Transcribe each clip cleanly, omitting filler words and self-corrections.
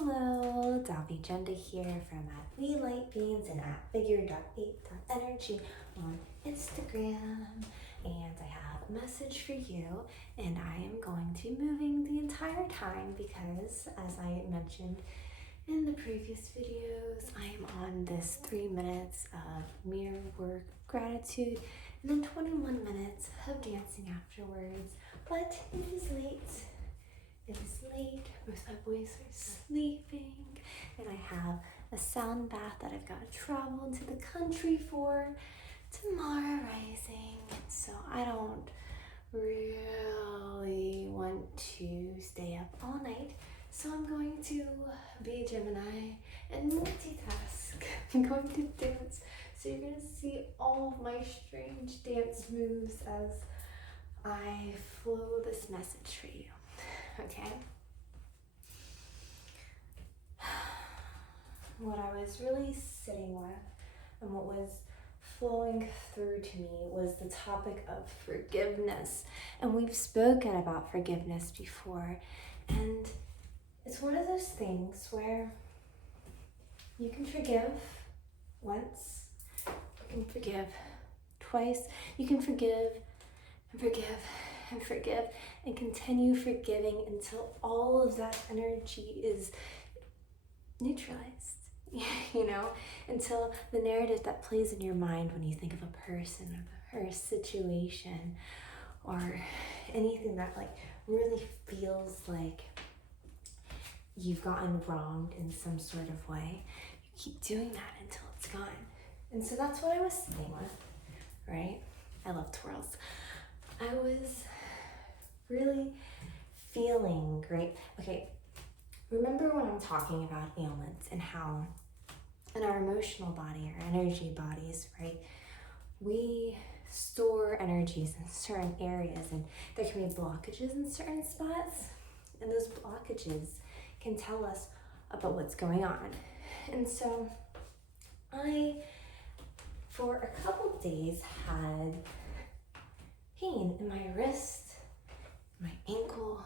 Hello, Davi Jenda here from at We Light Beans and at figure.8.energy on Instagram. And I have a message for you, and I am going to be moving the entire time because, as I mentioned in the previous videos, I am on this 3 minutes of mirror work gratitude and then 21 minutes of dancing afterwards. But it is late. It is late, most of my boys are sleeping, and I have a sound bath that I've got to travel into the country for tomorrow rising. So I don't really want to stay up all night. So I'm going to be a Gemini and multitask. I'm going to dance. So you're going to see all of my strange dance moves as I flow this message for you. Okay. What I was really sitting with and what was flowing through to me was the topic of forgiveness. And we've spoken about forgiveness before. And it's one of those things where you can forgive once, you can forgive twice, you can forgive and forgive and forgive and continue forgiving until all of that energy is neutralized, until the narrative that plays in your mind when you think of a person or a situation or anything that really feels like you've gotten wronged in some sort of way, you keep doing that until it's gone. And so that's what I was sitting with, right? I love twirls. I was really feeling great. Okay, remember when I'm talking about ailments and how in our emotional body, our energy bodies, right, we store energies in certain areas and there can be blockages in certain spots, and those blockages can tell us about what's going on. And so I, for a couple days, had pain in my wrist, my ankle,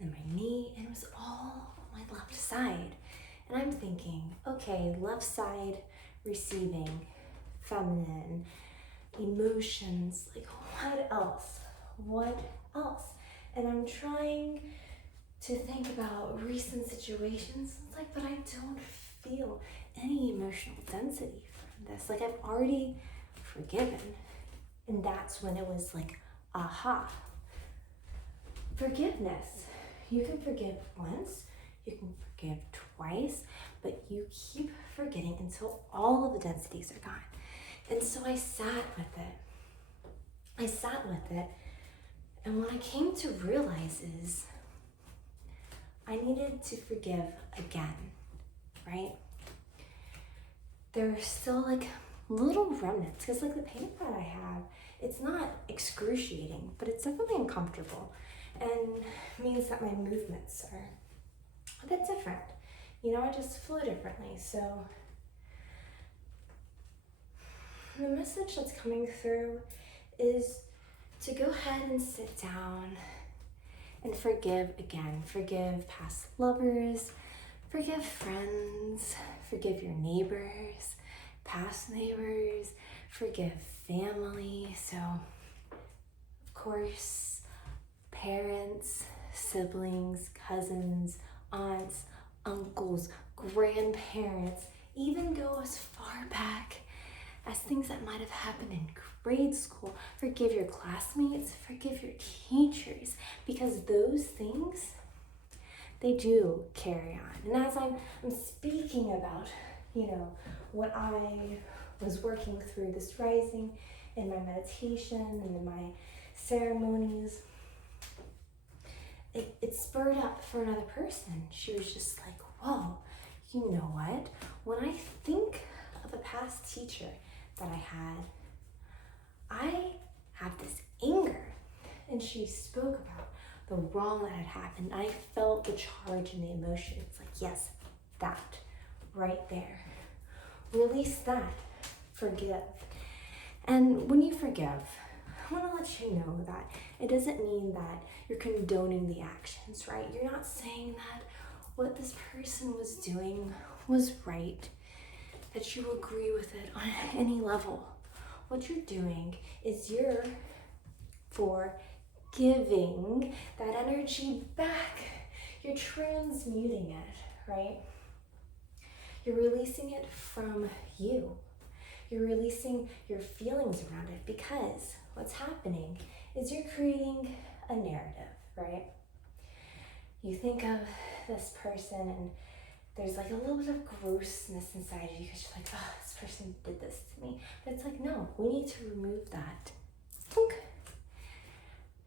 and my knee, and it was all on my left side. And I'm thinking, okay, left side receiving, feminine, emotions, what else? What else? And I'm trying to think about recent situations. It's but I don't feel any emotional density from this. I've already forgiven. And that's when it was aha. Forgiveness. You can forgive once, you can forgive twice, but you keep forgetting until all of the densities are gone. And so I sat with it. And what I came to realize is I needed to forgive again, right? There are still little remnants, because the pain that I have, it's not excruciating, but it's definitely uncomfortable and means that my movements are a bit different. I just flow differently. So the message that's coming through is to go ahead and sit down and forgive again. Forgive past lovers, forgive friends, forgive your neighbors, past neighbors, forgive family. So, of course, parents, siblings, cousins, aunts, uncles, grandparents, even go as far back as things that might have happened in grade school. Forgive your classmates, forgive your teachers, because those things, they do carry on. And as I'm speaking about, what I was working through this rising in my meditation and in my ceremonies, it spurred up for another person. She was just whoa, you know what? When I think of a past teacher that I have this anger. And she spoke about the wrong that had happened. I felt the charge and the emotion. It's yes, that right there. Release that. Forgive. And when you forgive, I want to let you know that it doesn't mean that you're condoning the actions, right? You're not saying that, what this person was doing was right, that you agree with it on any level. What you're doing is you're forgiving that energy back. You're transmuting it, right? You're releasing it from you. You're releasing your feelings around it, because what's happening is you're creating a narrative, right? You think of this person and there's like a little bit of grossness inside you because you're like, oh, this person did this to me. But it's like, no, we need to remove that.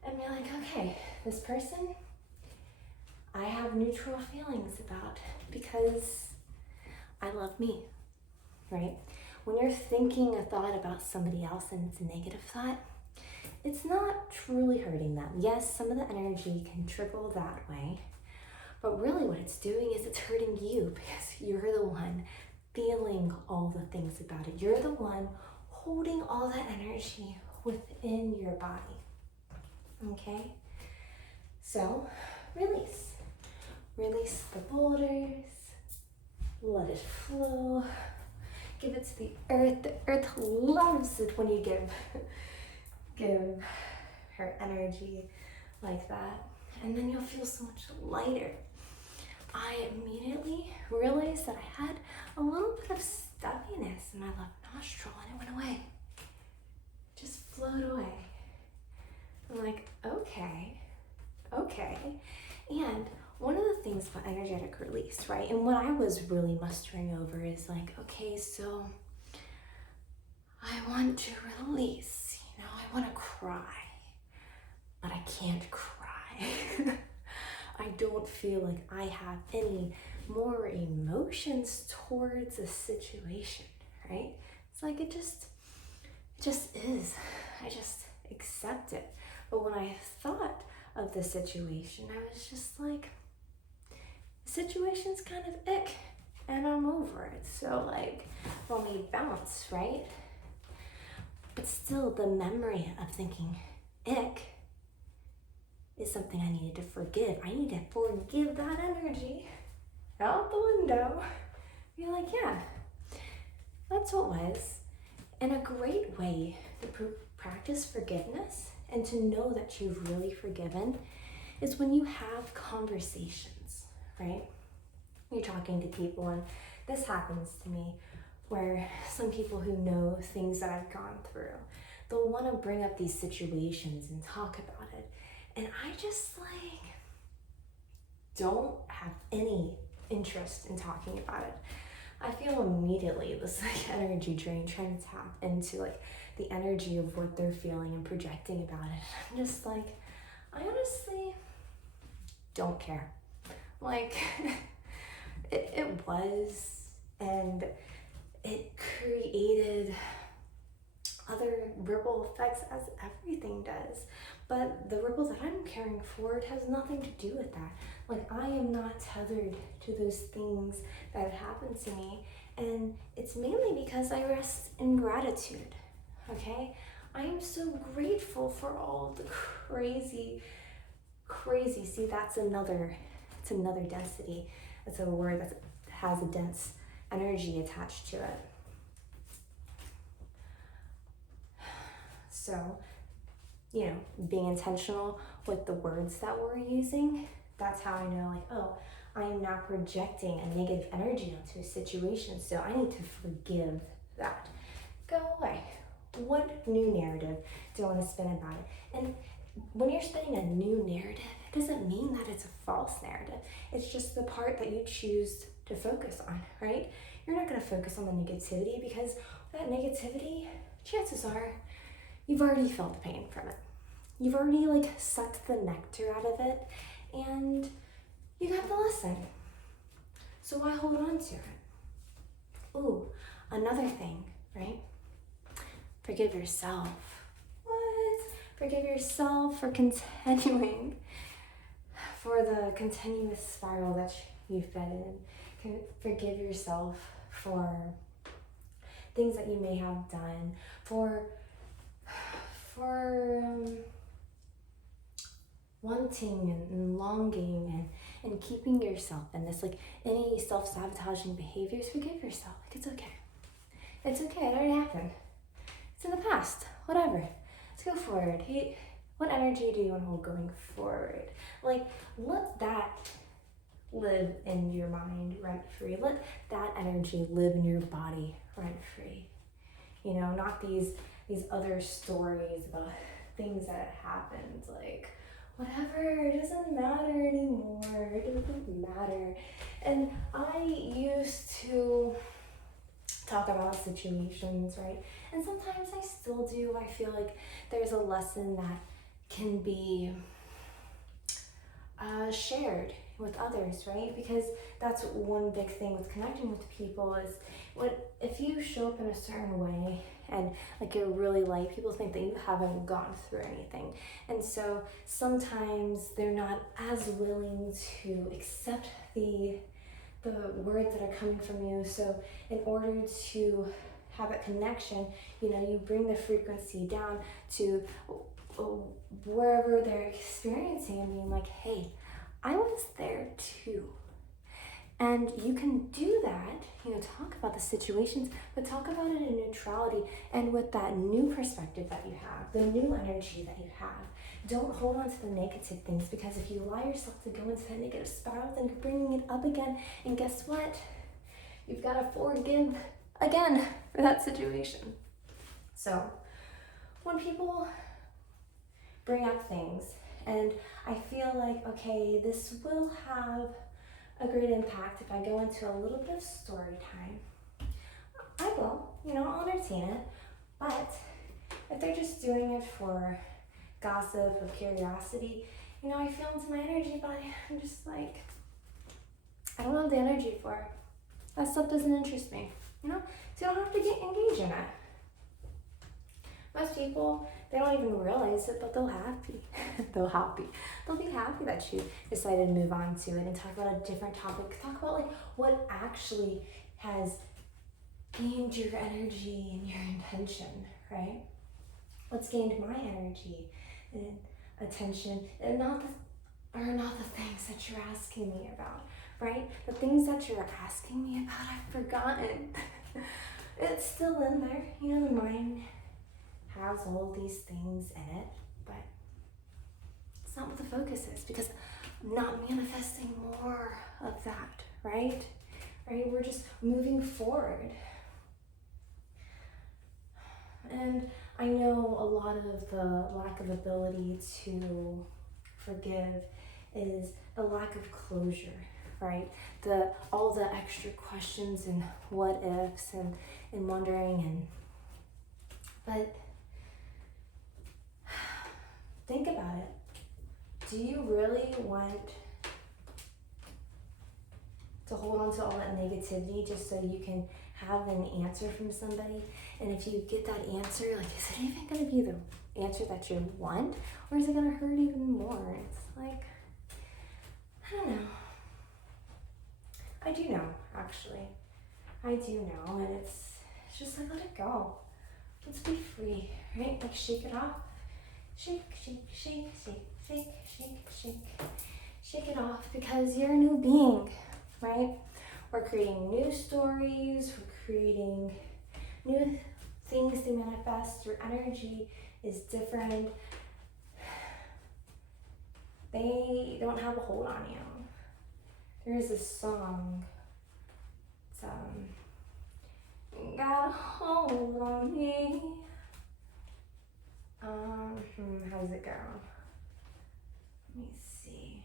And be like, okay, this person, I have neutral feelings about, because I love me, right? When you're thinking a thought about somebody else and it's a negative thought, it's not truly hurting them. Yes, some of the energy can trickle that way, but really what it's doing is it's hurting you, because you're the one feeling all the things about it. You're the one holding all that energy within your body, okay? So release. Release the boulders, let it flow. Give it to the earth. The earth loves it when you give her energy like that. And then you'll feel so much lighter. I immediately realized that I had a little bit of stubbiness in my left nostril, and it went away. It just flowed away. I'm like, okay. And one of the things about energetic release, right? And what I was really mustering over is like, okay, so I want to release, I want to cry, but I can't cry. I don't feel like I have any more emotions towards a situation, right? It's like, it just is. I just accept it. But when I thought of the situation, I was just like, the situation's kind of ick and I'm over it. So like, let me bounce, right? But still, the memory of thinking ick is something I needed to forgive. I need to forgive that energy out the window. Be like, yeah, that's what was. And a great way to practice forgiveness and to know that you've really forgiven is when you have conversations, right? You're talking to people, and this happens to me, where some people who know things that I've gone through, they'll want to bring up these situations and talk about it. And I just like don't have any interest in talking about it. I feel immediately this like energy drain trying to tap into like the energy of what they're feeling and projecting about it. I'm just like, I honestly don't care. Like it was, and it created other ripple effects, as everything does. But the ripple that I'm carrying forward has nothing to do with that. Like, I am not tethered to those things that have happened to me. And it's mainly because I rest in gratitude, okay? I am so grateful for all the crazy, see, it's another density. It's a word that has a dense energy attached to it. So, being intentional with the words that we're using, that's how I know, like, oh, I am now projecting a negative energy onto a situation, so I need to forgive that. Go away. What new narrative do I want to spin about it? And when you're spinning a new narrative, it doesn't mean that it's a false narrative. It's just the part that you choose to focus on, right? You're not going to focus on the negativity, because that negativity, chances are, you've already felt pain from it. You've already like sucked the nectar out of it, and you got the lesson. So why hold on to it? Ooh, another thing, right? Forgive yourself. What? Forgive yourself for continuing, for the continuous spiral that you've been in. Forgive yourself for things that you may have done, for wanting and longing and keeping yourself in this, like any self-sabotaging behaviors, forgive yourself. Like, it's okay. It's okay, it already happened. It's in the past, whatever. Let's go forward. What energy do you want to hold going forward? Like, let that live in your mind rent-free. Let that energy live in your body rent-free. You know, not these other stories about things that happened, like, whatever, it doesn't matter anymore, it doesn't matter. And I used to talk about situations, right? And sometimes I still do. I feel like there's a lesson that can be shared with others, right? Because that's one big thing with connecting with people is if you show up in a certain way and like you're really light, people think that you haven't gone through anything. And so sometimes they're not as willing to accept the words that are coming from you. So in order to have a connection, you bring the frequency down to wherever they're experiencing and being like, hey, I was there too. And you can do that, talk about the situations, but talk about it in neutrality and with that new perspective that you have, the new energy that you have. Don't hold on to the negative things, because if you allow yourself to go into that negative spiral, then you're bringing it up again. And guess what? You've got to forgive again for that situation. So when people bring up things and I feel like, okay, this will have a great impact if I go into a little bit of story time, I will, I'll entertain it. But if they're just doing it for gossip or curiosity, I feel into my energy body. I'm just like, I don't have the energy for it. That stuff doesn't interest me, So you don't have to engage in it. Most people, they don't even realize it, but they'll be happy that you decided to move on to it and talk about a different topic. Talk about like what actually has gained your energy and your intention, right? What's gained my energy and attention, and not the things that you're asking me about, right? The things that you're asking me about, I've forgotten. It's still in there, the mind has all these things in it, but it's not what the focus is, because I'm not manifesting more of that, right? We're just moving forward. And I know a lot of the lack of ability to forgive is the lack of closure, right? All the extra questions and what ifs and wondering, but think about it. Do you really want to hold on to all that negativity just so you can have an answer from somebody? And if you get that answer, like, is it even going to be the answer that you want? Or is it going to hurt even more? It's like, I don't know. I do know, actually. I do know. And it's just like, let it go. Let's be free, right? Like, shake it off. Shake, shake, shake, shake, shake, shake, shake. Shake it off, because you're a new being, right? We're creating new stories. We're creating new things to manifest. Your energy is different. They don't have a hold on you. There's this song. It's got a hold on me. How does it go? Let me see.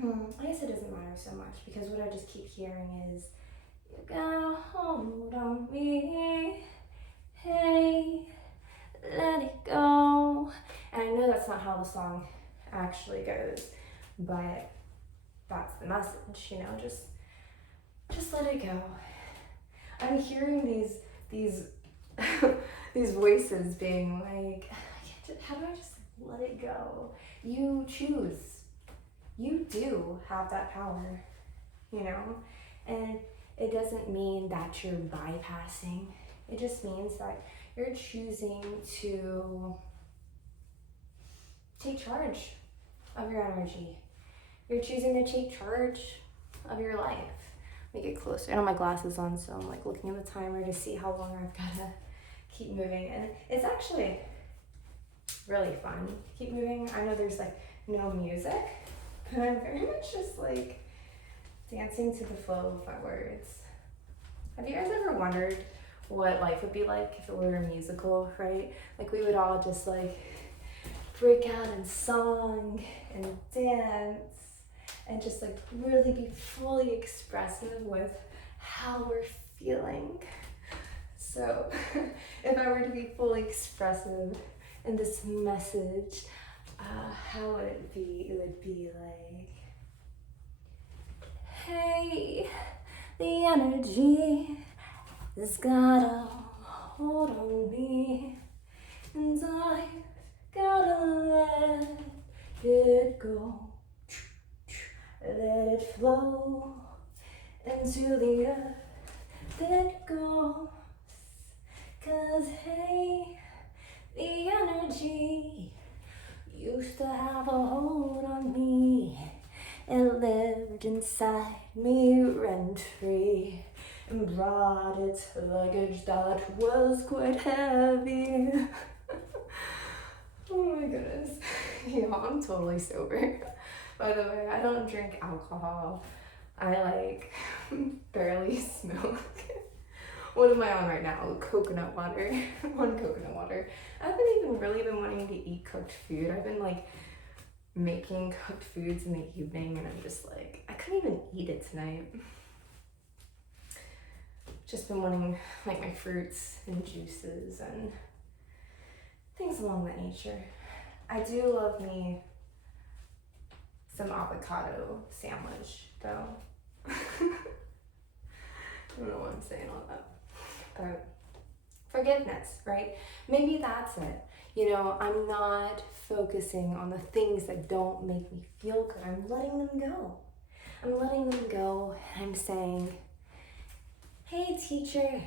I guess it doesn't matter so much, because what I just keep hearing is, you got a hold on me, hey, let it go. And I know that's not how the song actually goes, but that's the message, just let it go. I'm hearing these these voices being like, how do I just let it go? You choose. You do have that power, and it doesn't mean that you're bypassing. It just means that You're choosing to take charge of your energy. You're choosing to take charge of your life. Let me get closer. I don't have my glasses on, so I'm like looking at the timer to see how long I've gotta keep moving. And it's actually really fun to keep moving. I know there's like no music, but I'm very much just like dancing to the flow of my words. Have you guys ever wondered what life would be like if it were a musical, right? Like we would all just like break out in song and dance and just like really be fully expressive with how we're feeling. So if I were to be fully expressive in this message, how would it be? It would be like, hey, the energy has got a hold on me, and I've gotta let it go. Let it flow into the earth, let it go. 'Cause hey, the energy used to have a hold on me. It lived inside me rent-free and brought its luggage that was quite heavy. Oh my goodness. Yeah, I'm totally sober. By the way, I don't drink alcohol. I like barely smoke. What am I on right now? Coconut water. One coconut water. I haven't really been wanting to eat cooked food. I've been like making cooked foods in the evening and I'm just like, I couldn't even eat it tonight. Just been wanting like my fruits and juices and things along that nature. I do love me some avocado sandwich though. I don't know why I'm saying all that. But forgiveness, right? Maybe that's it. You know, I'm not focusing on the things that don't make me feel good. I'm letting them go. I'm letting them go and I'm saying, hey teacher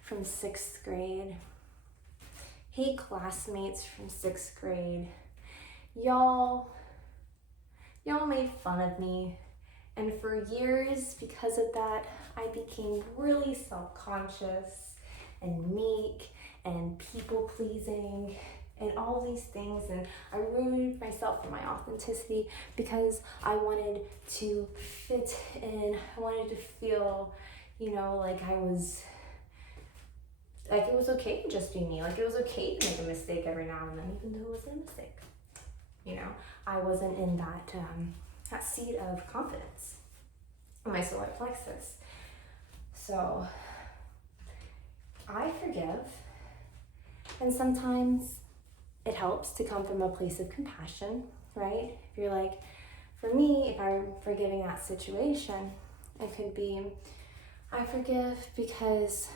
from 6th grade. Hey classmates from 6th grade. Y'all made fun of me. And for years, because of that, I became really self-conscious and meek and people-pleasing and all these things. And I removed myself from my authenticity because I wanted to fit in. I wanted to feel, you know, like I was, like it was okay to just be me. Like it was okay to make a mistake every now and then, even though it wasn't a mistake. You know, I wasn't in that seat of confidence in my solar plexus. So I forgive, and sometimes it helps to come from a place of compassion, right? If you're like, for me, if I'm forgiving that situation, it could be, I forgive because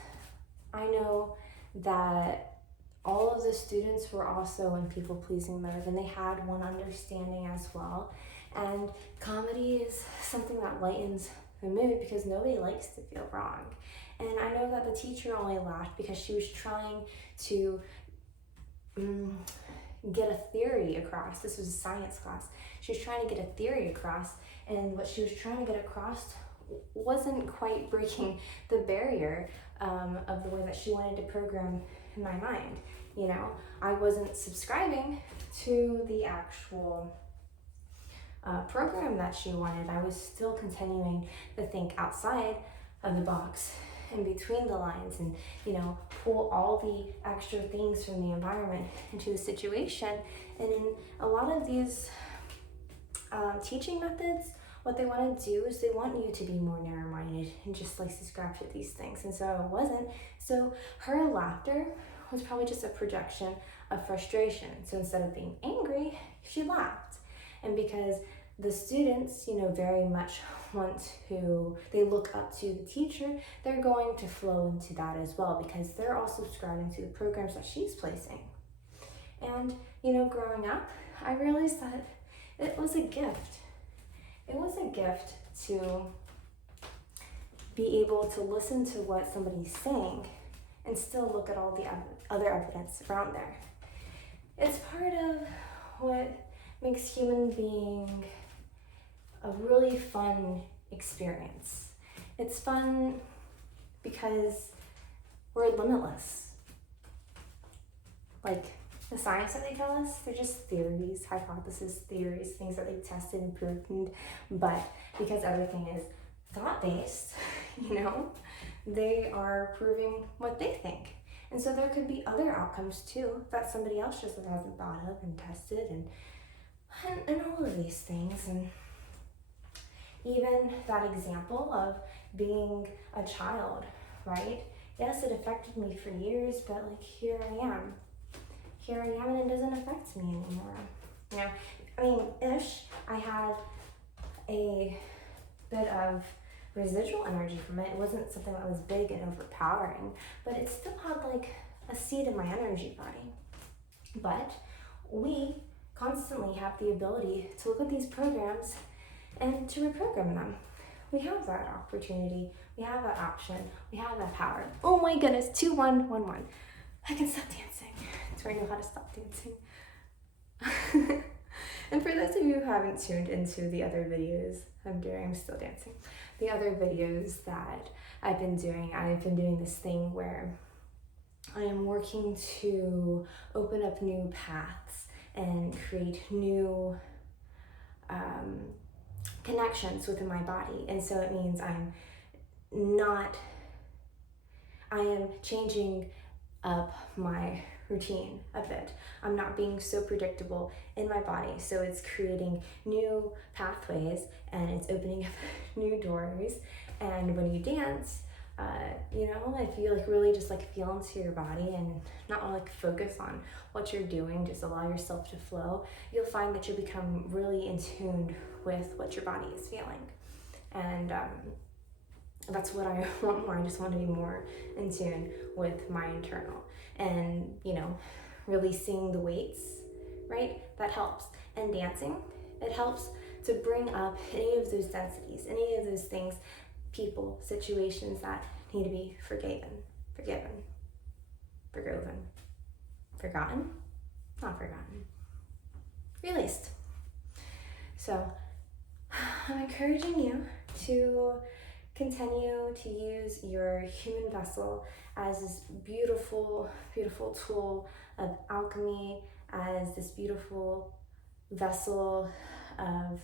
I know that all of the students were also in people-pleasing mode and they had one understanding as well. And comedy is something that lightens the mood because nobody likes to feel wrong. And I know that the teacher only laughed because she was trying to get a theory across. This was a science class. She was trying to get a theory across, and what she was trying to get across wasn't quite breaking the barrier of the way that she wanted to program in my mind. You know, I wasn't subscribing to the actual program that she wanted. I was still continuing to think outside of the box, in between the lines, and you know, pull all the extra things from the environment into the situation. And in a lot of these teaching methods, what they want to do is they want you to be more narrow-minded and just like subscribe to these things. And so I wasn't. So her laughter was probably just a projection of frustration. So instead of being angry, she laughed. And because the students, you know, very much they look up to the teacher, they're going to flow into that as well because they're also subscribing to the programs that she's placing. And, you know, growing up, I realized that it was a gift. It was a gift to be able to listen to what somebody's saying and still look at all the other evidence around there. It's part of what makes human being a really fun experience. It's fun because we're limitless. Like the science that they tell us, they're just theories, hypothesis theories, things that they've tested and proven. But because everything is thought-based, they are proving what they think. And so there could be other outcomes too that somebody else just hasn't thought of and tested and all of these things. And even that example of being a child, right? Yes, it affected me for years, but like here I am and it doesn't affect me anymore. Ish, I had a bit of residual energy from it. It wasn't something that was big and overpowering, but it still had like a seed in my energy body. But we constantly have the ability to look at these programs and to reprogram them. We have that opportunity, we have that option, we have that power. Oh my goodness, 2111. I can stop dancing. Do I know how to stop dancing? And for those of you who haven't tuned into the other videos I'm still dancing. The other videos that I've been doing this thing where I am working to open up new paths and create new connections within my body. And so it means I am changing up my routine a bit. I'm not being so predictable in my body. So it's creating new pathways and it's opening up new doors. And when you dance, if you really just feel into your body and not focus on what you're doing, just allow yourself to flow, you'll find that you become really in tune with what your body is feeling. And that's what I want more. I just want to be more in tune with my internal and, releasing the weights, right? That helps. And dancing, it helps to bring up any of those densities, any of those things, people, situations that need to be forgotten, not forgotten, released. So I'm encouraging you to continue to use your human vessel as this beautiful, beautiful tool of alchemy, as this beautiful vessel of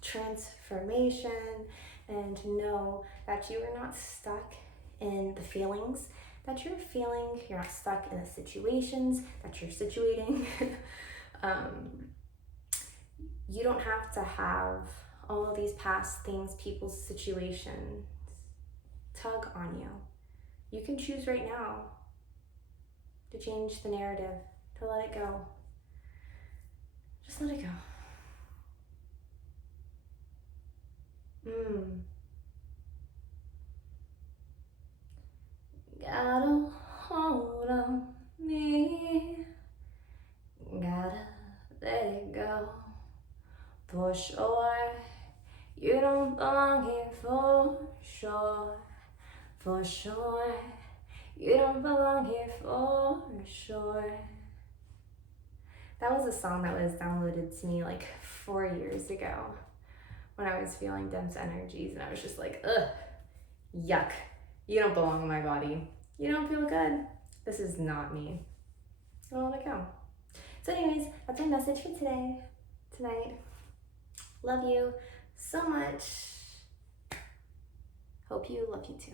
transformation, and know that you are not stuck in the feelings that you're feeling. You're not stuck in the situations that you're situating. You don't have to have all of these past things, people's situations tug on you. You can choose right now to change the narrative, to let it go. Just let it go. Gotta hold on me, gotta let it go. For sure, you don't belong here, for sure. For sure, you don't belong here, for sure. That was a song that was downloaded to me 4 years ago when I was feeling dense energies, and I was just like, ugh, yuck. You don't belong in my body. You don't feel good. This is not me. I'll let it go. So anyways, that's my message for tonight. Love you so much. Hope you love you too.